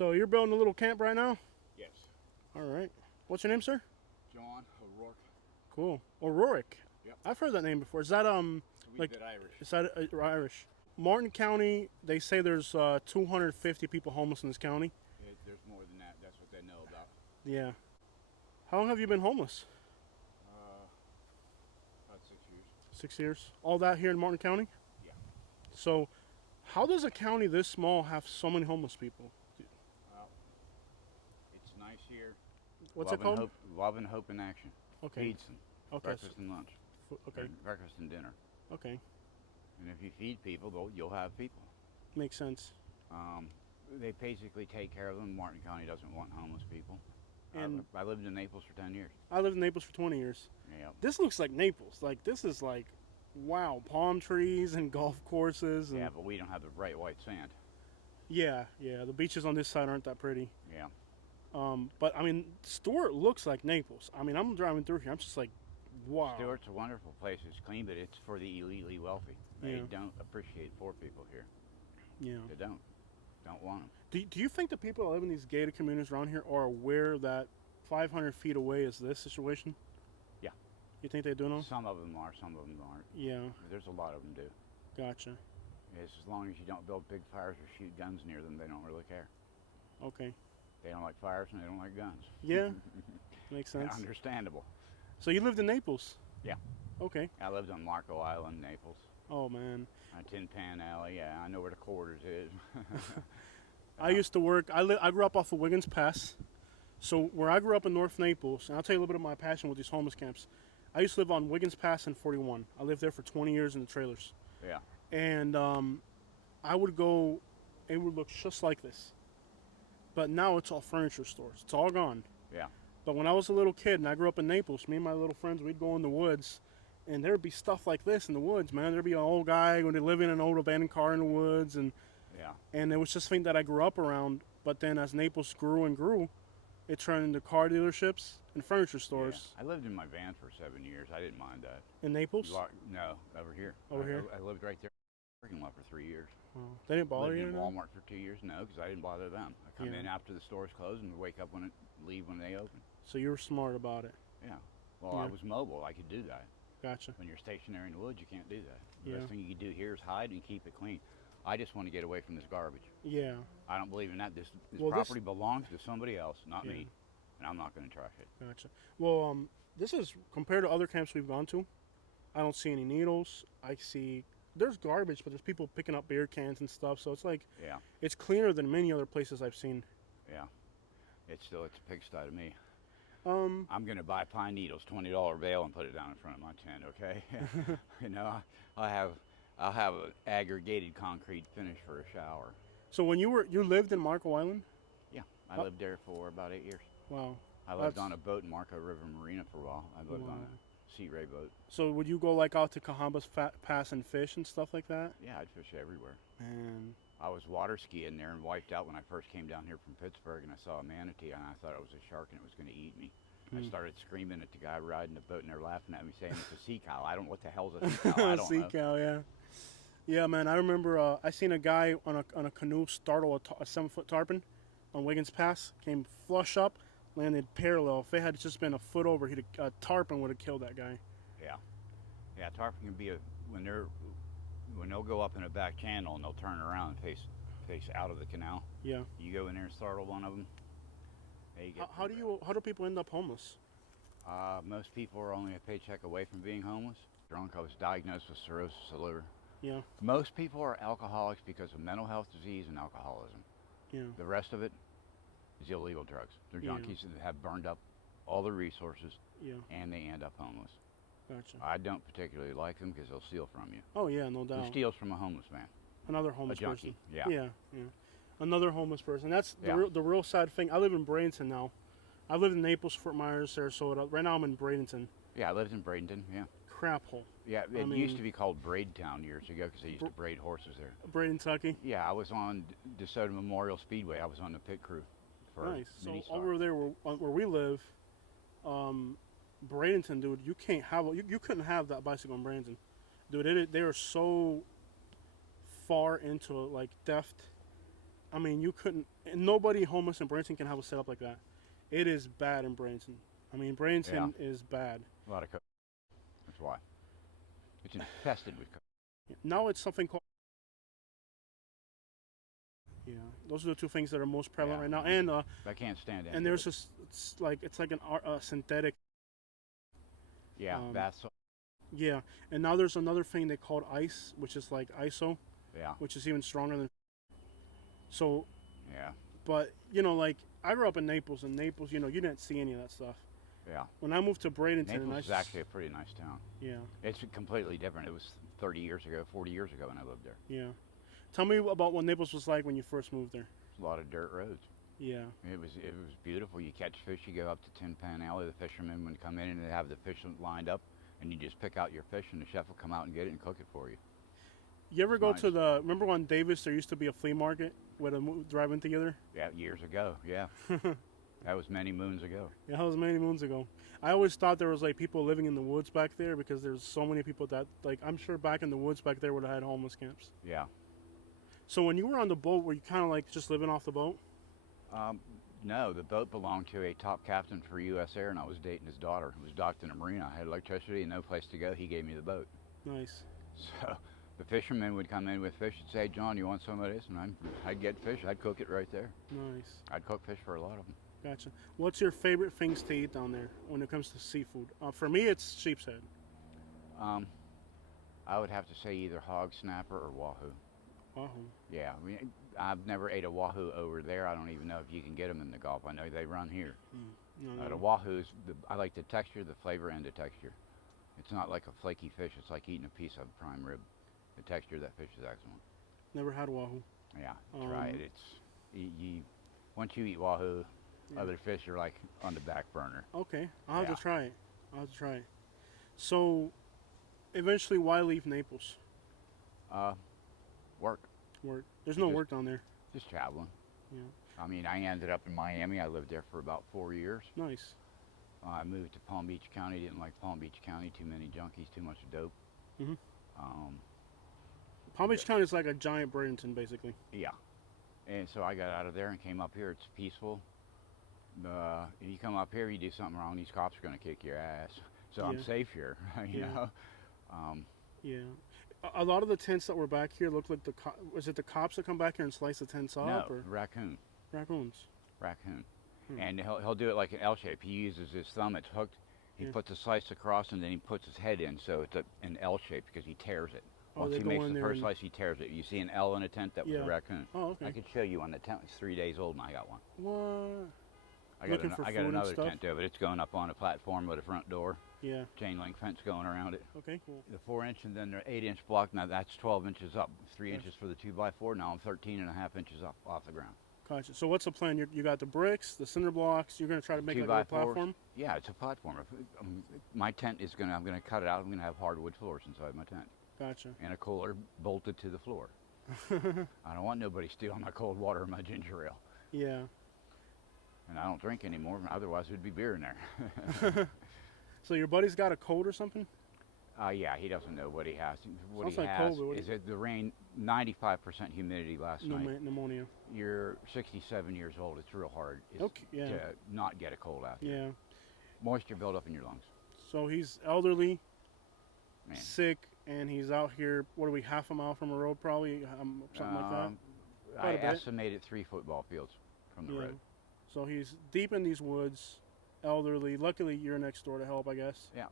So you're building a little camp right now? Yes. All right. What's your name, sir? John O'Rourke. Cool. O'Rourke. Yep. I've heard that name before. Is that It's a wee like bit Irish. is that Irish? Martin County. They say there's 250 people homeless in this county. There's more than that. That's what they know about. Yeah. How long have you been homeless? About 6 years. 6 years. All that here in Martin County. Yeah. So, how does a county this small have so many homeless people? Well, it's nice here. What's love it called? And hope, love and hope in action. Okay. Feeds them. Okay. Breakfast and lunch. Okay. Breakfast and dinner. Okay. And if you feed people, you'll have people. Makes sense. They basically take care of them. Martin County doesn't want homeless people. And I lived in Naples for 10 years. I lived in Naples for 20 years. Yeah. This looks like Naples. Like this is like, wow, palm trees and golf courses. And Yeah, but we don't have the bright white sand. yeah. The beaches on this side aren't that pretty. Yeah. But I mean, Stuart looks like Naples. I mean, I'm driving through here. I'm just like, wow. Stewart's a wonderful place. It's clean, but it's for the elitely wealthy. They Yeah. don't appreciate poor people here. Yeah. They don't. Don't want them. Do you think the people that live in these gated communities around here are aware that 500 feet away is this situation? Yeah. You think they do know? Some of them are, some of them aren't. Yeah. There's a lot of them do. Gotcha. It's as long as you don't build big fires or shoot guns near them, they don't really care. Okay. They don't like fires and they don't like guns. Yeah. Makes sense. Understandable. So you lived in Naples? Yeah. Okay. I lived on Marco Island, Naples. Oh man. Tin Pan Alley. Yeah, I know where the quarters is. I used to work. I grew up off of Wiggins Pass. So where I grew up in North Naples, and I'll tell you a little bit of my passion with these homeless camps. I used to live on Wiggins Pass in 41. I lived there for 20 years in the trailers. Yeah. And I would go. It would look just like this. But now it's all furniture stores. It's all gone. Yeah. But when I was a little kid and I grew up in Naples, me and my little friends, we'd go in the woods, and there'd be stuff like this in the woods, man. There'd be an old guy going to live in an old abandoned car in the woods, and it was just something that I grew up around. But then as Naples grew and grew, it turned into car dealerships and furniture stores. Yeah. I lived in my van for 7 years. I didn't mind that. In Naples? No, over here. Over here? I lived right there in the parking lot for 3 years. Oh, they didn't bother Lived you? in No? Walmart for 2 years? No, because I didn't bother them. I come Yeah. in after the stores close and wake up leave when they open. So you were smart about it. Yeah. Well, Yeah. I was mobile. I could do that. Gotcha. When you're stationary in the woods, you can't do that. The Yeah. best thing you can do here is hide and keep it clean. I just want to get away from this garbage. Yeah. I don't believe in that. This Well, property belongs to somebody else, not Yeah. me. And I'm not going to trash it. Gotcha. Well, this is compared to other camps we've gone to. I don't see any needles. I see there's garbage, but there's people picking up beer cans and stuff. So it's like Yeah. it's cleaner than many other places I've seen. Yeah. It's a pigsty to me. Um, I'm going to buy pine needles, $20 bale, and put it down in front of my tent. Okay. You know, I'll have an aggregated concrete finish for a shower. So when you lived in Marco Island? Yeah. I lived there for about 8 years. Wow. I lived on a boat in Marco River Marina for a while. I lived on a Sea Ray boat. So would you go like out to Cahambas Pass and fish and stuff like that? Yeah, I'd fish everywhere. Man. I was water skiing there and wiped out when I first came down here from Pittsburgh, and I saw a manatee, and I thought it was a shark and it was going to eat me. I started screaming at the guy riding the boat, and they're laughing at me, saying it's a sea cow. I don't know what the hell's a sea cow. I don't Sea know. cow, yeah. Yeah, man. I remember I seen a guy on a canoe startle a 7-foot tarpon on Wiggins Pass. Came flush up, landed parallel. If it had just been a foot over, a tarpon would have killed that guy. Yeah. Yeah, tarpon can be when they'll go up in a back channel and they'll turn around and face out of the canal. Yeah. You go in there and startle one of them. How do people end up homeless? Most people are only a paycheck away from being homeless. Drunk. I was diagnosed with cirrhosis of the liver. Yeah. Most people are alcoholics because of mental health disease and alcoholism. Yeah. The rest of it is illegal drugs. They're Yeah. junkies that have burned up all their resources, Yeah. and they end up homeless. Gotcha. I don't particularly like them because they'll steal from you. Oh yeah, no Who doubt. steals from a homeless man? Another homeless A junkie. person. Yeah. Yeah. Yeah. Another homeless person. That's Yeah. the real sad thing. I live in Bradenton now. I lived in Naples, Fort Myers, Sarasota. Right now I'm in Bradenton. Yeah, I lived in Bradenton. Yeah. Crap hole. Yeah, it used to be called Braid Town years ago because they used to braid horses there. Bradenton, Kentucky. Yeah, I was on DeSoto Memorial Speedway. I was on the pit crew for Nice. So Mini Star. over there where we live, Bradenton, dude, you can't have you couldn't have that bicycle in Bradenton, dude. They are so far into like theft I mean, you couldn't. Nobody homeless in Branson can have a setup like that. It is bad in Branson. I mean, Branson is bad. A lot of coke. That's why. It's infested with coke. Now it's something called. Yeah, those are the two things that are most prevalent right now. And I can't stand it. And there's just it's like an synthetic. Yeah, bath salt. Yeah, and now there's another thing they called ice, which is like ISO. Yeah. Which is even stronger than. So. Yeah. But like I grew up in Naples, and Naples, you didn't see any of that stuff. Yeah. When I moved to Bradenton, Naples is actually a pretty nice town. Yeah. It's completely different. It was 30 years ago, 40 years ago when I lived there. Yeah. Tell me about what Naples was like when you first moved there. A lot of dirt roads. Yeah. It was beautiful. You catch fish, you go up to Tin Pan Alley. The fishermen would come in and they have the fish lined up, and you just pick out your fish, and the chef will come out and get it and cook it for you. You ever go to the? Remember on Davis there used to be a flea market where they drive-in together? Yeah, years ago. Yeah. That was many moons ago. Yeah, that was many moons ago. I always thought there was like people living in the woods back there because there's so many people that I'm sure back in the woods back there would have had homeless camps. Yeah. So when you were on the boat, were you kind of like just living off the boat? No, the boat belonged to a top captain for U.S. Air, and I was dating his daughter, who was docked in a marina. I had electricity and no place to go. He gave me the boat. Nice. So the fishermen would come in with fish and say, "John, you want some of this?" And I'd get fish. I'd cook it right there. Nice. I'd cook fish for a lot of them. Gotcha. What's your favorite things to eat down there when it comes to seafood? For me, it's sheep's head. I would have to say either hog snapper or wahoo. Wahoo. Yeah, I've never ate a wahoo over there. I don't even know if you can get them in the Gulf. I know they run here. No. The wahoo's, I like the texture, the flavor, and the texture. It's not like a flaky fish. It's like eating a piece of prime rib. The texture of that fish is excellent. Never had wahoo. Yeah, try it. It's once you eat wahoo, other fish are like on the back burner. Okay, I'll have to try it. So, eventually, why leave Naples? Work. Work. There's no work down there. Just traveling. Yeah. I mean, I ended up in Miami. I lived there for about 4 years. Nice. I moved to Palm Beach County. Didn't like Palm Beach County. Too many junkies. Too much dope. Mhm. Palm Beach County is like a giant Bradenton, basically. Yeah. And so I got out of there and came up here. It's peaceful. You come up here, you do something wrong, these cops are going to kick your ass. So I'm safe here, you know. Yeah. A lot of the tents that were back here look like was it the cops that come back here and slice the tents off? No, or? raccoon. Raccoons. Raccoon. And he'll do it like an L shape. He uses his thumb, it's hooked. He puts a slice across and then he puts his head in, so it's an L shape because he tears it. Once he makes the first slice, he tears it. You see an L in a tent, that was a raccoon. Oh, okay. I could show you on the tent. It's 3 days old and I got one. What? I got another tent too, but it's going up on a platform with a front door. Yeah. Chain link fence going around it. Okay, cool. The 4-inch and then the 8-inch block, now that's 12 inches up. 3 inches for the 2x4, now I'm 13 and a half inches up off the ground. Gotcha. So what's the plan? You got the bricks, the cinder blocks, you're going to try to make it like a platform? Yeah, it's a platform. My tent is I'm going to cut it out. I'm going to have hardwood floors inside my tent. Gotcha. And a cooler bolted to the floor. I don't want nobody stealing my cold water or my ginger ale. Yeah. And I don't drink anymore, otherwise there'd be beer in there. So your buddy's got a cold or something? Yeah, he doesn't know what he has. What Sounds he like has COVID. is that the rain, 95% humidity last night. Pneumonia. You're 67 years old. It's real hard to not get a cold out here. Yeah. Moisture build up in your lungs. So he's elderly, sick, and he's out here, what are we, half a mile from a road probably? Something like that? I estimated 3 football fields from the road. So he's deep in these woods, elderly. Luckily, you're next door to help, I guess. Yeah.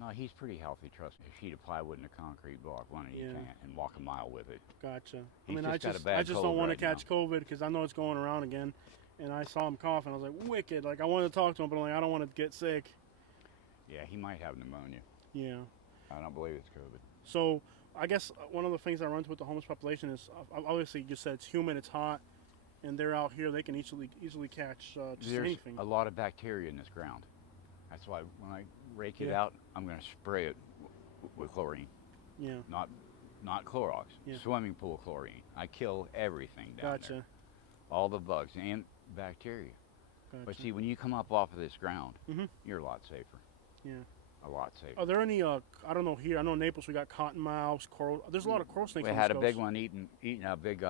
No, he's pretty healthy, trust me. A sheet of plywood and a concrete block, one in each hand, and walk a mile with it. Gotcha. I just don't want to catch COVID because I know it's going around again. And I saw him cough, and I was like, wicked. Like, I wanted to talk to him, but I'm like, I don't want to get sick. Yeah, he might have pneumonia. Yeah. I don't believe it's COVID. So, I guess one of the things I run into with the homeless population is, obviously, you said it's humid, it's hot, and they're out here, they can easily catch anything. There's a lot of bacteria in this ground. That's why when I rake it out, I'm going to spray it with chlorine. Yeah. Not Clorox. Yeah. Swimming pool chlorine. I kill everything down there. All the bugs and bacteria. Gotcha. But see, when you come up off of this ground, you're a lot safer. Yeah. A lot safer. Are there any, I don't know here, I know in Naples we got cottonmouths, coral, there's a lot of coral snakes. We had a big one eating a big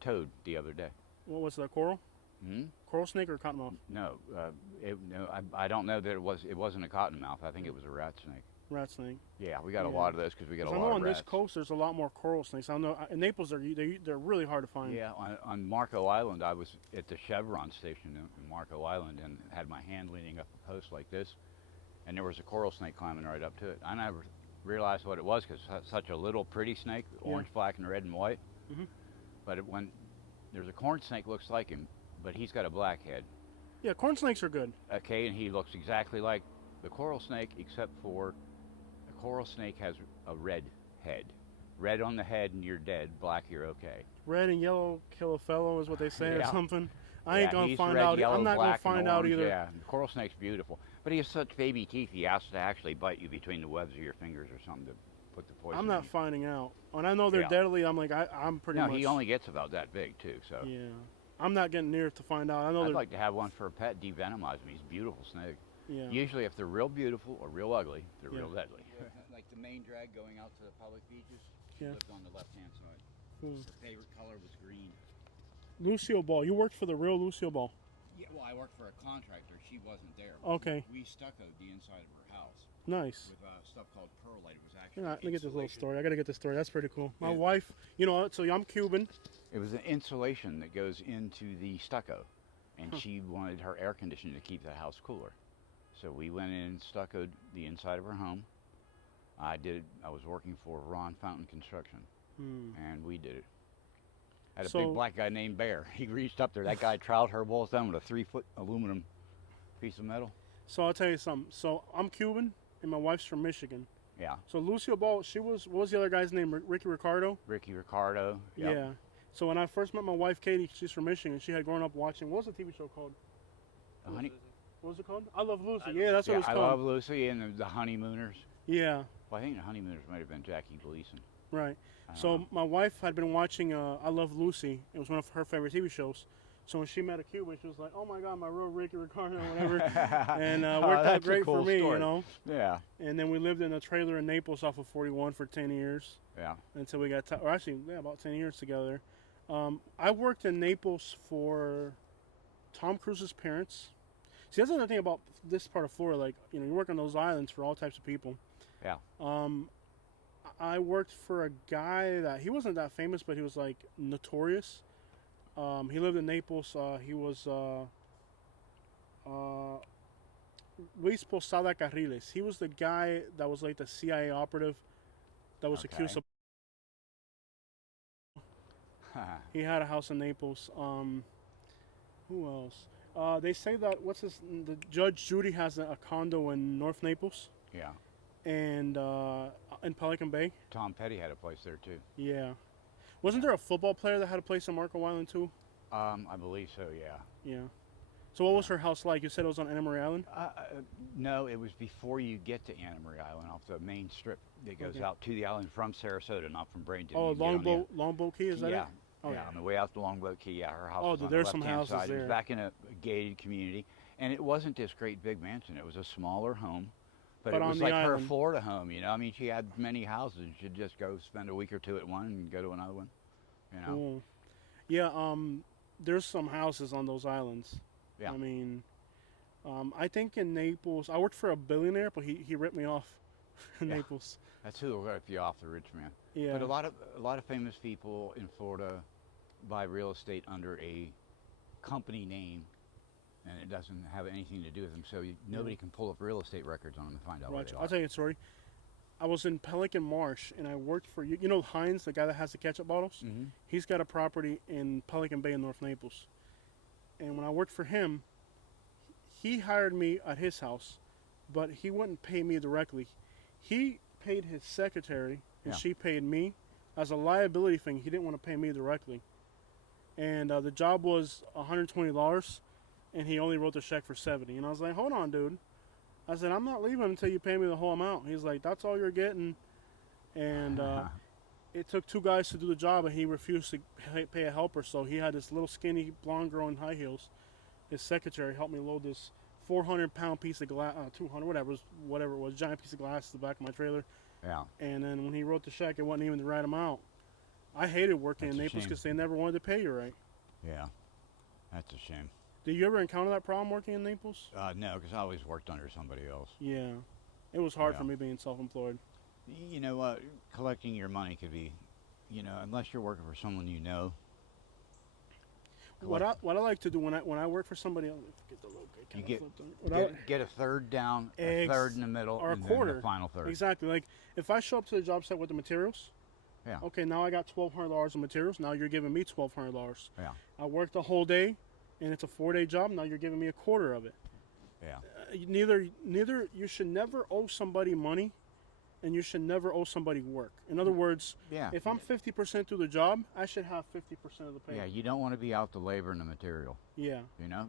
toad the other day. What was that, coral? Hmm? Coral snake or cottonmouth? No, no, I don't know that it wasn't a cottonmouth. I think it was a rat snake. Rat snake. Yeah, we got a Yeah. lot of those because we got a 'Cause I lot know of on rats. this coast there's a lot more coral snakes. I know in Naples they're really hard to find. Yeah, on Marco Island, I was at the Chevron station in Marco Island and had my hand leaning up a post like this, and there was a coral snake climbing right up to it. I never realized what it was because such a little pretty snake, orange, black, and red and white. Mhm. But when there's a corn snake looks like him, but he's got a black head. Yeah, corn snakes are good. Okay, and he looks exactly like the coral snake, except for the coral snake has a red head. Red on the head and you're dead. Black, you're okay. Red and yellow kill a fellow is what they say or Yeah. something. I ain't gonna he's find red, out. Yellow, I'm not gonna black, and find out orange, either. Yeah, the coral snake's beautiful, but he has such baby teeth. He has to actually bite you between the webs of your fingers or something to put the poison. I'm in not you. finding out. When I know they're Yeah. deadly, I'm like I'm pretty No, much. he only gets about that big too. So Yeah, I'm not getting near it to find out. I know I'd they're. like to have one for a pet. Devenomize him. He's a beautiful snake. Yeah. Usually, if they're real beautiful or real ugly, they're Yeah. real deadly. Like the main drag going out to the public beaches, she Yeah. lived on the left-hand side. Hmm. Her favorite color was green. Lucille Ball. You worked for the real Lucille Ball. Yeah, well, I worked for a contractor. She wasn't there. Okay. We stuccoed the inside of her house Nice. with stuff called perlite. It was actually Let me get this little insulation. story. I gotta get this story. That's pretty cool. My Yeah. wife, so I'm Cuban. It was an insulation that goes into the stucco, and she wanted her air conditioning to keep the house cooler. So we went in and stuccoed the inside of her home. I was working for Ron Fountain Construction, and we did it. Had a big black guy named Bear. He reached up there. That guy troweled her walls down with a 3-foot aluminum piece of metal. So I'll tell you something. So I'm Cuban, and my wife's from Michigan. Yeah. So Lucille Ball, what was the other guy's name? Ricky Ricardo? Ricky Ricardo. Yep. Yeah. So when I first met my wife, Katie, she's from Michigan. She had grown up watching, what was the TV show called? Honey. What was it called? I Love Lucy. Yeah, that's what it was I called. Love Lucy and the Honeymooners. Yeah, Well, I think the Honeymooners might have been Jackie Gleason. right. I don't So know. my wife had been watching I Love Lucy. It was one of her favorite TV shows. So when she met a Cuban, she was like, "Oh my God, my real Ricky Ricardo, or whatever," and worked out that's a great cool for me, story. you know. Yeah. And then we lived in a trailer in Naples off of 41 for 10 years Yeah. until we got, or actually, yeah, about 10 years together. I worked in Naples for Tom Cruise's parents. See, that's another thing about this part of Florida. Like, you work on those islands for all types of people. Yeah. I worked for a guy that he wasn't that famous, but he was like notorious. He lived in Naples. He was Luis Posada Carriles. He was the guy that was like the CIA operative that was accused of. He had a house in Naples. Who else? They say that the Judge Judy has a condo in North Naples Yeah. and in Pelican Bay. Tom Petty had a place there too. Yeah. Wasn't there a football player that had a place in Marco Island too? I believe so. Yeah. Yeah. So what was her house like? You said it was on Anna Marie Island? No, it was before you get to Anna Marie Island, off the main strip that goes Okay. out to the island from Sarasota, not from Bradenton. Oh, You get on the- Longboat Key, is that yeah. it? Oh, yeah, on the way out the Longboat Key, yeah, her house Oh, was on there's the some left-hand houses side. It there. was back in a gated community, and it wasn't this great big mansion. It was a smaller home, but it on was the like her island. Florida home, I mean, she had many houses. She'd just go spend a week or two at one and go to another one, Cool. Yeah, there's some houses on those islands. Yeah. I mean, I think in Naples, I worked for a billionaire, but he ripped me off in Yeah. Naples. That's who will rip you off, the rich man. Yeah. But a lot of famous people in Florida buy real estate under a company name, and it doesn't have anything to do with them. So nobody can pull up real estate records on them and find out where Right. they I'll are. tell you a story. I was in Pelican Marsh, and I worked for Heinz, the guy that has the ketchup bottles. Mm-hmm. He's got a property in Pelican Bay in North Naples. And when I worked for him, he hired me at his house, but he wouldn't pay me directly. He paid his secretary, and Yeah. she paid me as a liability thing. He didn't want to pay me directly. And the job was $120, and he only wrote the check for $70. And I was like, hold on, dude. I said, I'm not leaving until you pay me the whole amount. He's like, that's all you're getting. And it took two guys to do the job, and he refused to pay a helper. So he had this little skinny blonde girl in high heels. His secretary helped me load this 400-pound piece of glass, 200, whatever it was, giant piece of glass to the back of my trailer. Yeah. And then when he wrote the check, it wasn't even the right amount. I hated working That's in a Naples shame. because they never wanted to pay you right. Yeah. That's a shame. Did you ever encounter that problem working in Naples? No, because I always worked under somebody else. Yeah, it was hard Yeah. for me being self-employed. You know what? Collecting your money could be, unless you're working for someone you know. What I like to do when I work for somebody else, get the logo, You kinda get flipped on it. get a third down, a third in the middle, or a and quarter. then the final third. Exactly. Like if I show up to the job site with the materials, Yeah. okay, now I got $1,200 of materials. Now you're giving me $1,200. Yeah. I worked the whole day, and it's a 4-day job. Now you're giving me a quarter of it. Yeah. Neither you should never owe somebody money, and you should never owe somebody work. In other words, Yeah. if I'm 50% through the job, I should have 50% of the pay. Yeah. You don't want to be out the labor and the material. Yeah.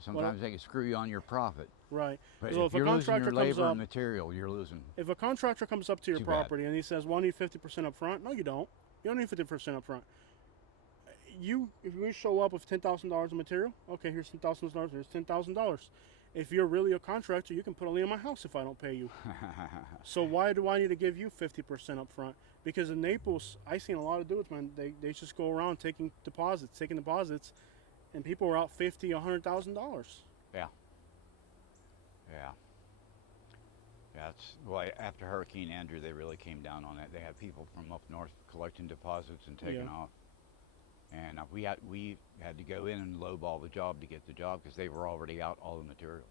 Sometimes they can screw you on your profit. Right. But So if you're losing your comes labor up, and material, you're losing. if a contractor comes up to your Too bad. property and he says, "Well, I need 50% up front," no, you don't. You don't need 50% up front. If you show up with $10,000 of material, okay, here's $10,000. Here's $10,000. If you're really a contractor, you can put a lien on my house if I don't pay you. So why do I need to give you 50% up front? Because in Naples, I seen a lot of dudes, man. They just go around taking deposits, and people are out $50,000, $100,000. Yeah. Yeah. Well, after Hurricane Andrew, they really came down on it. They had people from up north collecting deposits and taking off. And we had to go in and lowball the job to get the job because they were already out all the materials.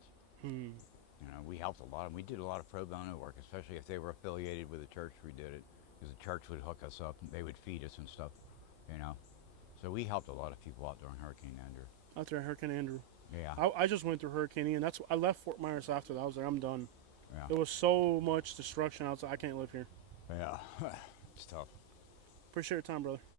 We helped a lot, and we did a lot of pro bono work, especially if they were affiliated with the church. We did it because the church would hook us up, and they would feed us and stuff. So we helped a lot of people out during Hurricane Andrew. Out there, Hurricane Andrew. Yeah. I just went through Hurricane Ian. I left Fort Myers after that. I was like, I'm done. Yeah. There was so much destruction. I was like, I can't live here. Yeah. It's tough. Appreciate your time, brother.